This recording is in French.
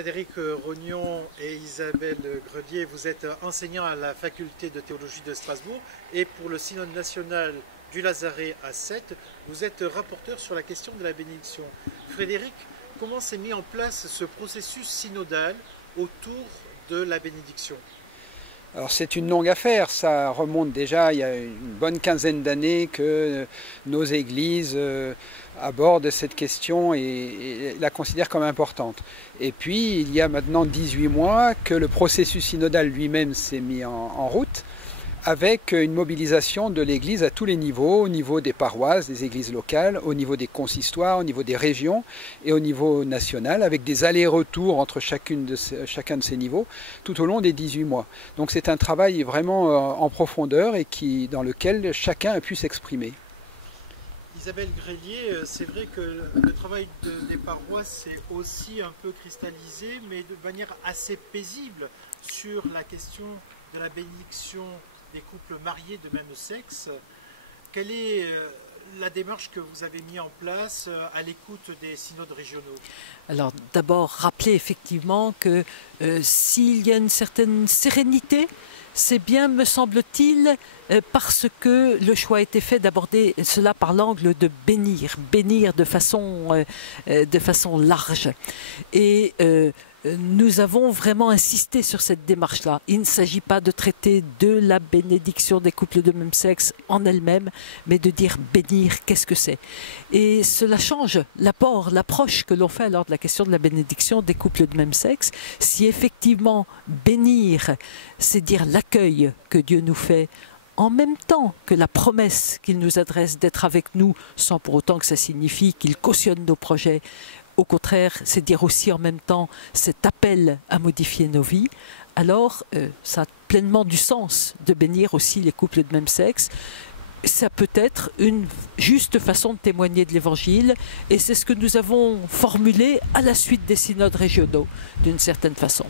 Frédéric Rognon et Isabelle Grelier, vous êtes enseignants à la faculté de théologie de Strasbourg et pour le synode national du Lazaret à Sète, vous êtes rapporteur sur la question de la bénédiction. Frédéric, comment s'est mis en place ce processus synodal autour de la bénédiction? Alors c'est une longue affaire, ça remonte déjà il y a une bonne quinzaine d'années que nos églises abordent cette question et la considèrent comme importante. Et puis il y a maintenant 18 mois que le processus synodal lui-même s'est mis en route, avec une mobilisation de l'Église à tous les niveaux, au niveau des paroisses, des églises locales, au niveau des consistoires, au niveau des régions et au niveau national, avec des allers-retours entre chacun de ces niveaux tout au long des 18 mois. Donc c'est un travail vraiment en profondeur et dans lequel chacun a pu s'exprimer. Isabelle Grelier, c'est vrai que le travail des paroisses s'est aussi un peu cristallisé, mais de manière assez paisible sur la question de la bénédiction des couples mariés de même sexe. Quelle est la démarche que vous avez mise en place à l'écoute des synodes régionaux? Alors d'abord rappeler effectivement que s'il y a une certaine sérénité, c'est bien, me semble-t-il, parce que le choix a été fait d'aborder cela par l'angle de bénir de façon large. Et nous avons vraiment insisté sur cette démarche-là. Il ne s'agit pas de traiter de la bénédiction des couples de même sexe en elle-même, mais de dire bénir, qu'est-ce que c'est? Et cela change l'approche que l'on fait lors de la question de la bénédiction des couples de même sexe. Si effectivement bénir, c'est dire l'accueil que Dieu nous fait, en même temps que la promesse qu'il nous adresse d'être avec nous, sans pour autant que ça signifie qu'il cautionne nos projets. Au contraire, c'est dire aussi en même temps cet appel à modifier nos vies. Alors, ça a pleinement du sens de bénir aussi les couples de même sexe. Ça peut être une juste façon de témoigner de l'Évangile et c'est ce que nous avons formulé à la suite des synodes régionaux, d'une certaine façon.